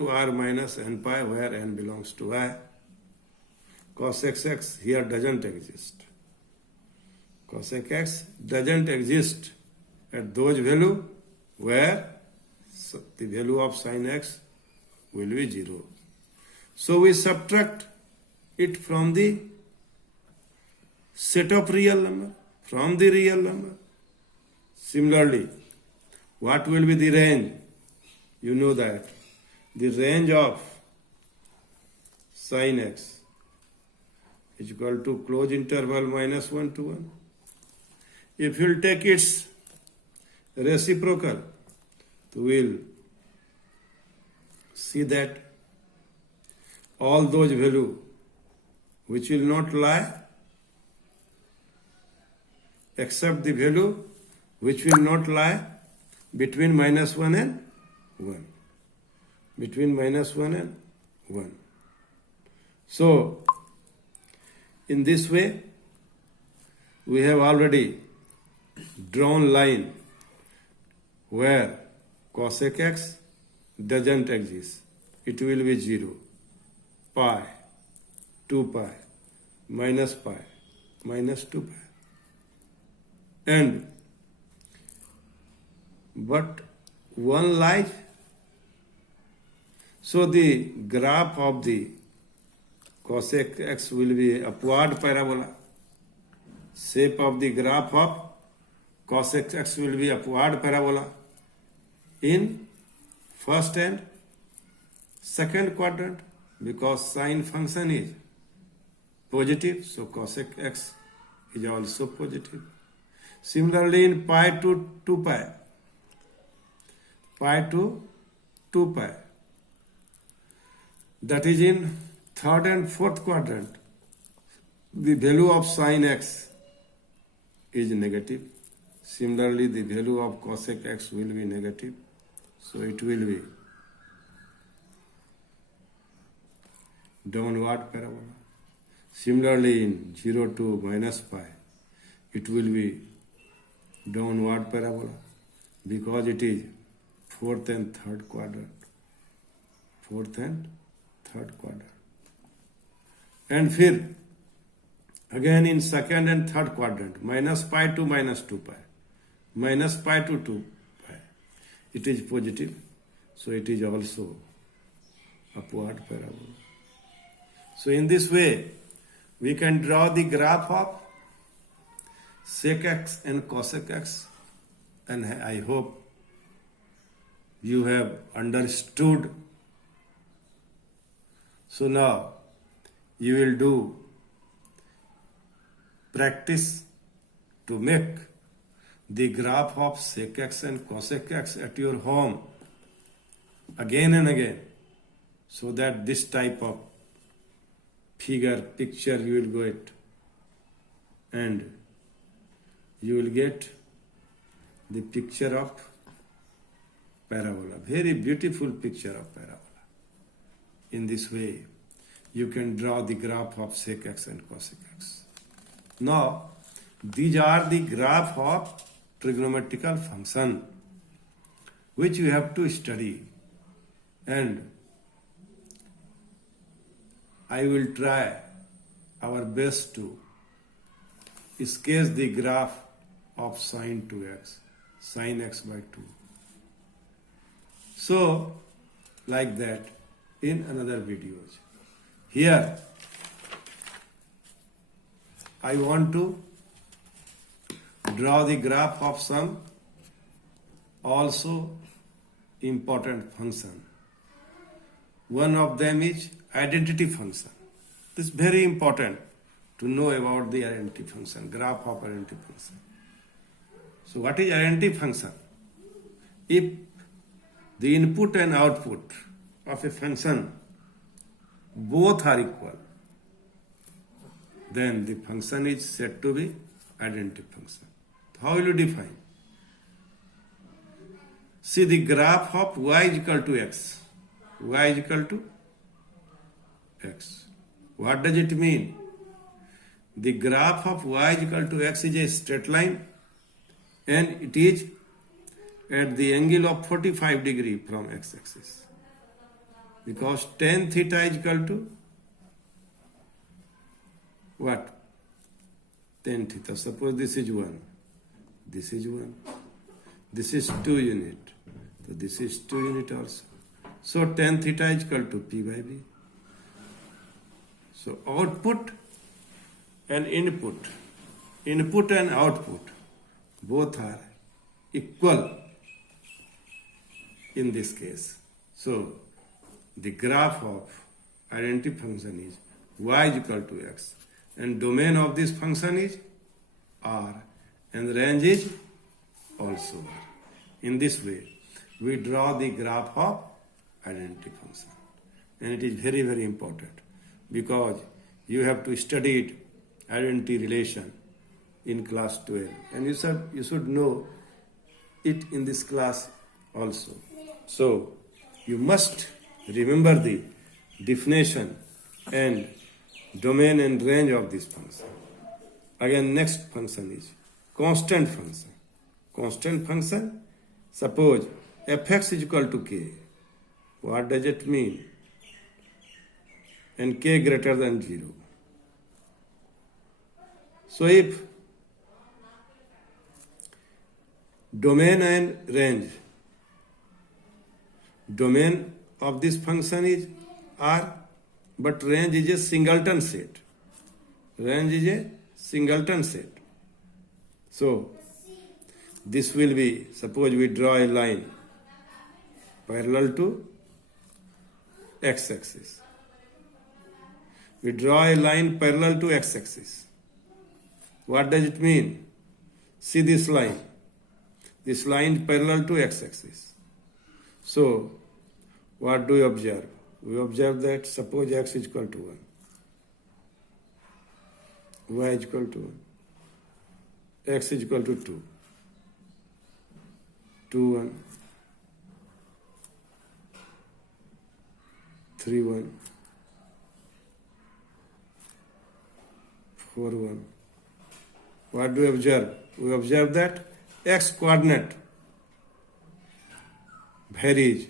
to r minus n pi where n belongs to I. Cosec x here doesn't exist. Cosec x doesn't exist at those value where the value of sin x will be 0. So we subtract it from the set of real number, from the real number. Similarly, what will be the range? You know that the range of sin x is equal to close interval minus 1 to 1. If you will take its reciprocal, we will see that all those values which will not lie except the value which will not lie between minus 1 and 1. Between minus 1 and 1. So, in this way, we have already drawn line where cosec x doesn't exist. It will be 0, pi, 2 pi, minus 2 pi. And but 1 lies. So the graph of the cosec x will be upward parabola. Shape of the graph of cosec x will be upward parabola in first and second quadrant, because sine function is positive, so cosec x is also positive. Similarly, in pi to 2 pi, pi to 2 pi, that is in third and fourth quadrant, the value of sine x is negative. Similarly, the value of cosec x will be negative, so it will be downward parabola. Similarly, in 0 to minus pi, it will be downward parabola because it is fourth and third quadrant. Fourth and third quadrant. And फिर again in second and third quadrant, minus pi to minus 2 pi, minus pi to 2 pi, it is positive, so it is also upward parabola. So in this way, we can draw the graph of sec x and cosec x, and I hope you have understood. So now you will do practice to make the graph of sec x and cosec x at your home again and again, so that this type of picture you will get, and you will get the picture of parabola, very beautiful picture of parabola. In this way, you can draw the graph of sec x and cosec x. Now, these are the graph of trigonometrical function which you have to study, and I will try our best to sketch the graph of sin 2x, sin x by 2. So, like that in another videos. Here, I want to draw the graph of some also important function. One of them is identity function. This is very important to know about the identity function, graph of identity function. So what is identity function? If the input and output of a function both are equal, then the function is said to be identity function. How will you define? See the graph of y is equal to x. Y is equal to x. What does it mean? The graph of y is equal to x is a straight line, and it is at the angle of 45 degree from x-axis. Because tan theta is equal to what? Tan theta. Suppose this is 1. This is 1. This is 2 unit. So this is 2 unit also. So tan theta is equal to P by B. So output and input and output, both are equal in this case. So the graph of identity function is y is equal to x, and domain of this function is R, and the range is also R. In this way, we draw the graph of identity function. And it is very, very important, because you have to study it, identity relation, in class 12. And you should know it in this class also. So you must remember the definition and domain and range of this function. Again, next function is constant function. Constant function, suppose fx is equal to k. What does it mean? And k greater than 0. So if domain and range, domain of this function is R, but range is a singleton set. Range is a singleton set. So this will be, suppose we draw a line parallel to x-axis. We draw a line parallel to x-axis. What does it mean? See this line. This line is parallel to x-axis. So what do we observe? We observe that suppose x is equal to 1. Y is equal to 1. X is equal to 2. 2, 1. 3, 1. 4, 1. What do we observe? We observe that x coordinate varies,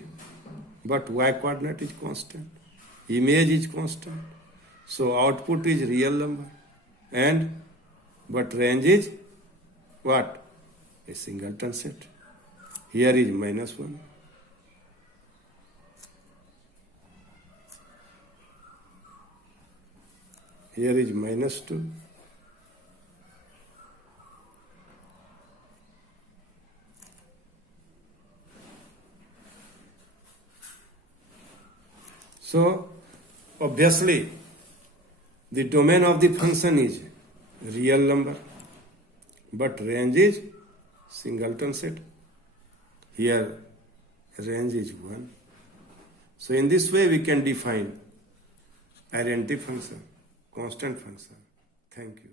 but y coordinate is constant. Image is constant. So output is real number, but range is what? A singleton set. Here is -1. Here is -2. So obviously the domain of the function is real number, but range is singleton set. Here range is 1. So in this way we can define identity function, constant function. Thank you.